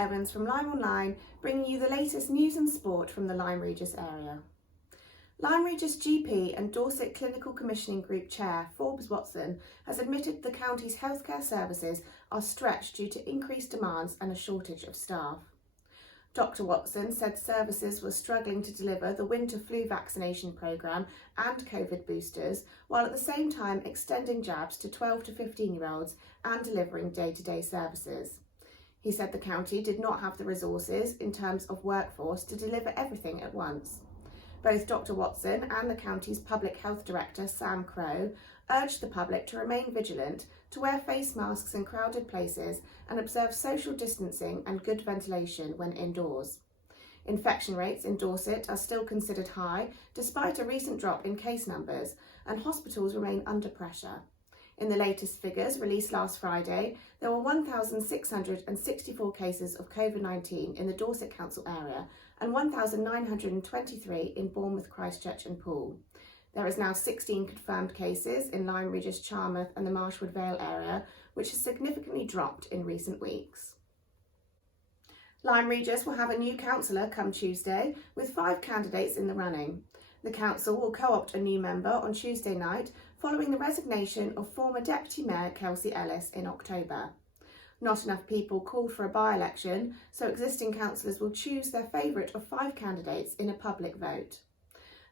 Evans from LymeOnline, bringing you the latest news and sport from the Lyme Regis area. Lyme Regis GP and Dorset Clinical Commissioning Group Chair Forbes Watson has admitted the county's healthcare services are stretched due to increased demands and a shortage of staff. Dr Watson said services were struggling to deliver the winter flu vaccination programme and COVID boosters, while at the same time extending jabs to 12 to 15-year-olds and delivering day-to-day services. He said the county did not have the resources in terms of workforce to deliver everything at once. Both Dr Watson and the county's Public Health Director, Sam Crowe, urged the public to remain vigilant, to wear face masks in crowded places and observe social distancing and good ventilation when indoors. Infection rates in Dorset are still considered high despite a recent drop in case numbers, and hospitals remain under pressure. In the latest figures released last Friday, there were 1,664 cases of COVID-19 in the Dorset Council area and 1,923 in Bournemouth, Christchurch and Poole. There is now 16 confirmed cases in Lyme Regis, Charmouth and the Marshwood Vale area, which has significantly dropped in recent weeks. Lyme Regis will have a new councillor come Tuesday, with 5 candidates in the running. The council will co-opt a new member on Tuesday night, following the resignation of former Deputy Mayor Kelsey Ellis in October. Not enough people called for a by-election, so existing councillors will choose their favourite of 5 candidates in a public vote.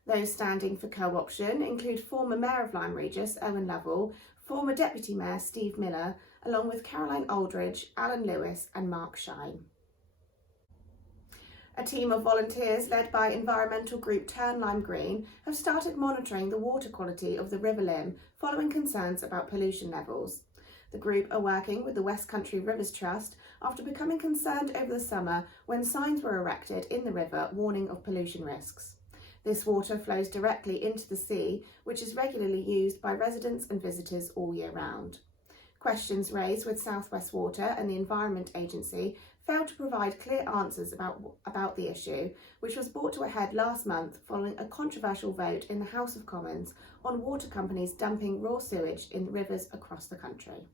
Those standing for co-option include former Mayor of Lyme Regis, Owen Lovell, former Deputy Mayor Steve Miller, along with Caroline Aldridge, Alan Lewis and Mark Shine. A team of volunteers led by environmental group Turn Lyme Green have started monitoring the water quality of the River Lyme following concerns about pollution levels. The group are working with the West Country Rivers Trust after becoming concerned over the summer when signs were erected in the river warning of pollution risks. This water flows directly into the sea, which is regularly used by residents and visitors all year round. Questions raised with South West Water and the Environment Agency failed to provide clear answers about the issue, which was brought to a head last month following a controversial vote in the House of Commons on water companies dumping raw sewage in rivers across the country.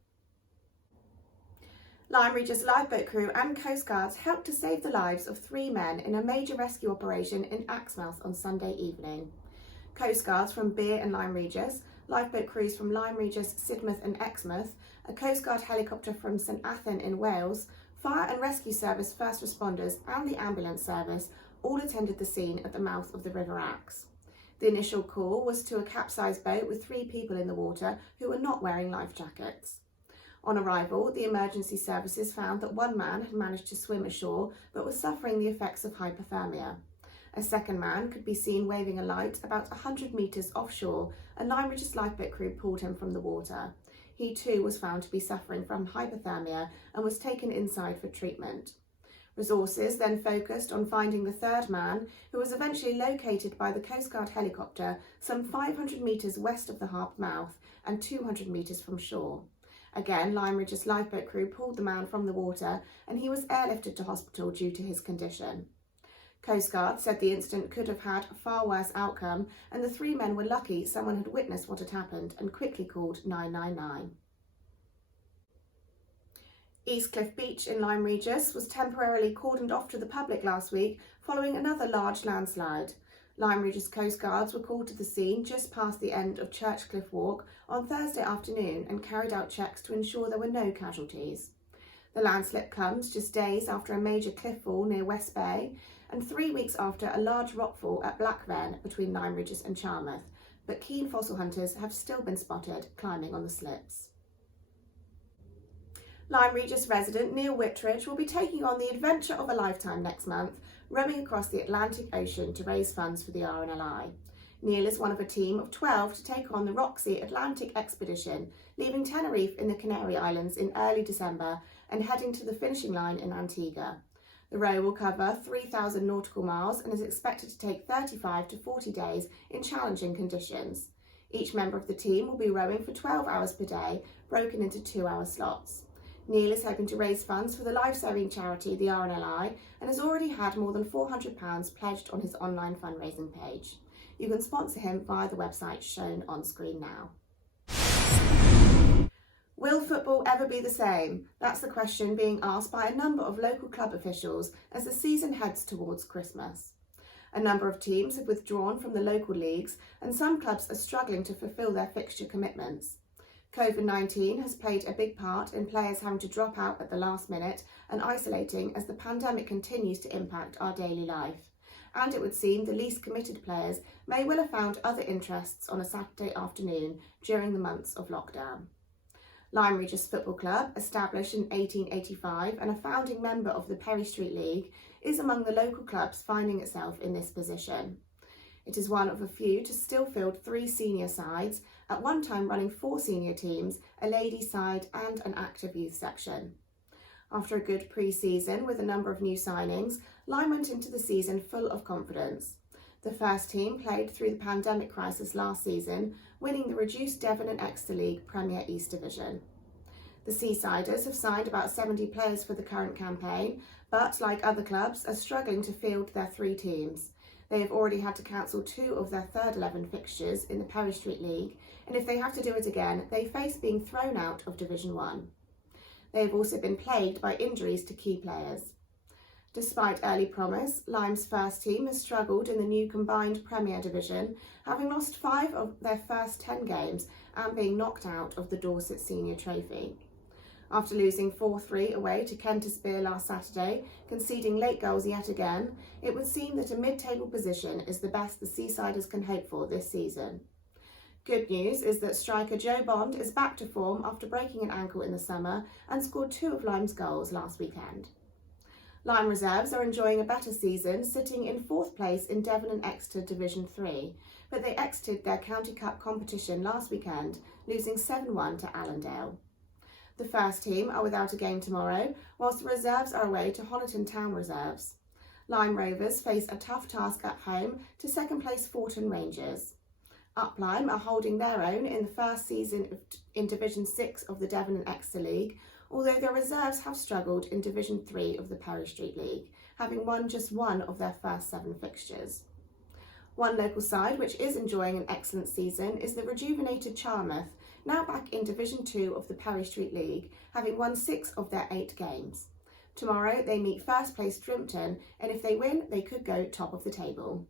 Lyme Regis lifeboat crew and Coast Guards helped to save the lives of 3 men in a major rescue operation in Axmouth on Sunday evening. Coast Guards from Beer and Lyme Regis, lifeboat crews from Lyme Regis, Sidmouth and Exmouth, a Coast Guard helicopter from St Athan in Wales, Fire and Rescue Service first responders and the ambulance service all attended the scene at the mouth of the River Axe. The initial call was to a capsized boat with 3 people in the water who were not wearing life jackets. On arrival, the emergency services found that 1 man had managed to swim ashore but was suffering the effects of hypothermia. A second man could be seen waving a light about 100 metres offshore, and Lyme Regis lifeboat crew pulled him from the water. He too was found to be suffering from hypothermia and was taken inside for treatment. Resources then focused on finding the 3rd man, who was eventually located by the Coast Guard helicopter some 500 metres west of the harbour mouth and 200 metres from shore. Again, Lyme Regis lifeboat crew pulled the man from the water and he was airlifted to hospital due to his condition. Coast Guard said the incident could have had a far worse outcome, and the 3 men were lucky someone had witnessed what had happened and quickly called 999. Eastcliff Beach in Lyme Regis was temporarily cordoned off to the public last week following another large landslide. Lyme Regis Coast Guards were called to the scene just past the end of Churchcliffe Walk on Thursday afternoon and carried out checks to ensure there were no casualties. The landslip comes just days after a major cliff fall near West Bay and 3 weeks after a large rockfall at Blackven between Lyme Regis and Charmouth, but keen fossil hunters have still been spotted climbing on the slips. Lyme Regis resident Neil Whitridge will be taking on the adventure of a lifetime next month, rowing across the Atlantic Ocean to raise funds for the RNLI. Neil is one of a team of 12 to take on the Roxy Atlantic Expedition, leaving Tenerife in the Canary Islands in early December and heading to the finishing line in Antigua. The row will cover 3,000 nautical miles and is expected to take 35 to 40 days in challenging conditions. Each member of the team will be rowing for 12 hours per day, broken into 2-hour slots. Neil is hoping to raise funds for the life-saving charity, the RNLI, and has already had more than £400 pledged on his online fundraising page. You can sponsor him via the website shown on screen now. Will football ever be the same? That's the question being asked by a number of local club officials as the season heads towards Christmas. A number of teams have withdrawn from the local leagues and some clubs are struggling to fulfil their fixture commitments. COVID-19 has played a big part in players having to drop out at the last minute and isolating as the pandemic continues to impact our daily life. And it would seem the least committed players may well have found other interests on a Saturday afternoon during the months of lockdown. Lyme Regis Football Club, established in 1885 and a founding member of the Perry Street League, is among the local clubs finding itself in this position. It is one of a few to still field 3 senior sides, at one time running 4 senior teams, a ladies' side and an active youth section. After a good pre-season with a number of new signings, Lyme went into the season full of confidence. The first team played through the pandemic crisis last season, winning the reduced Devon and Exeter League Premier East Division. The Seasiders have signed about 70 players for the current campaign, but like other clubs are struggling to field their 3 teams. They have already had to cancel 2 of their third 11 fixtures in the Perry Street League, and if they have to do it again, they face being thrown out of Division 1. They have also been plagued by injuries to key players. Despite early promise, Lyme's first team has struggled in the new combined Premier Division, having lost 5 of their first 10 games and being knocked out of the Dorset Senior Trophy. After losing 4-3 away to Kentisbeere last Saturday, conceding late goals yet again, it would seem that a mid-table position is the best the Seasiders can hope for this season. Good news is that striker Joe Bond is back to form after breaking an ankle in the summer and scored 2 of Lyme's goals last weekend. Lyme reserves are enjoying a better season, sitting in 4th place in Devon and Exeter Division 3, but they exited their County Cup competition last weekend, losing 7-1 to Allendale. The first team are without a game tomorrow, whilst the reserves are away to Honiton Town reserves. Lyme Rovers face a tough task at home to 2nd place Forton Rangers. Up Lyme are holding their own in the first season in Division 6 of the Devon and Exeter League, although their reserves have struggled in Division 3 of the Perry Street League, having won just 1 of their first 7 fixtures. One local side which is enjoying an excellent season is the rejuvenated Charmouth, now back in Division 2 of the Perry Street League, having won 6 of their 8 games. Tomorrow they meet first place Drimpton, and if they win, they could go top of the table.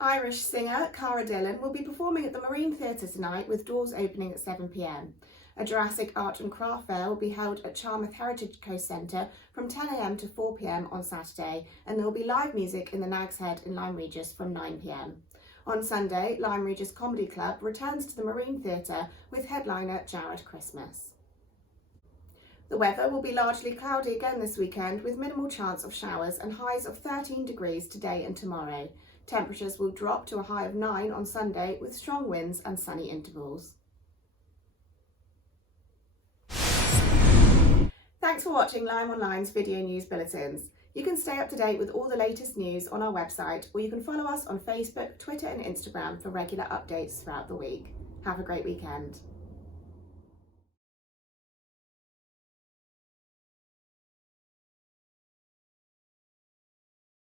Irish singer Cara Dillon will be performing at the Marine Theatre tonight with doors opening at 7 p.m. A Jurassic Art and Craft Fair will be held at Charmouth Heritage Coast Centre from 10 a.m. to 4 p.m. on Saturday, and there will be live music in the Nag's Head in Lyme Regis from 9 p.m. On Sunday, Lyme Regis Comedy Club returns to the Marine Theatre with headliner Jared Christmas. The weather will be largely cloudy again this weekend with minimal chance of showers and highs of 13 degrees today and tomorrow. Temperatures will drop to a high of 9 on Sunday with strong winds and sunny intervals. Thanks for watching LymeOnline's video news bulletins. You can stay up to date with all the latest news on our website, or you can follow us on Facebook, Twitter and Instagram for regular updates throughout the week. Have a great weekend.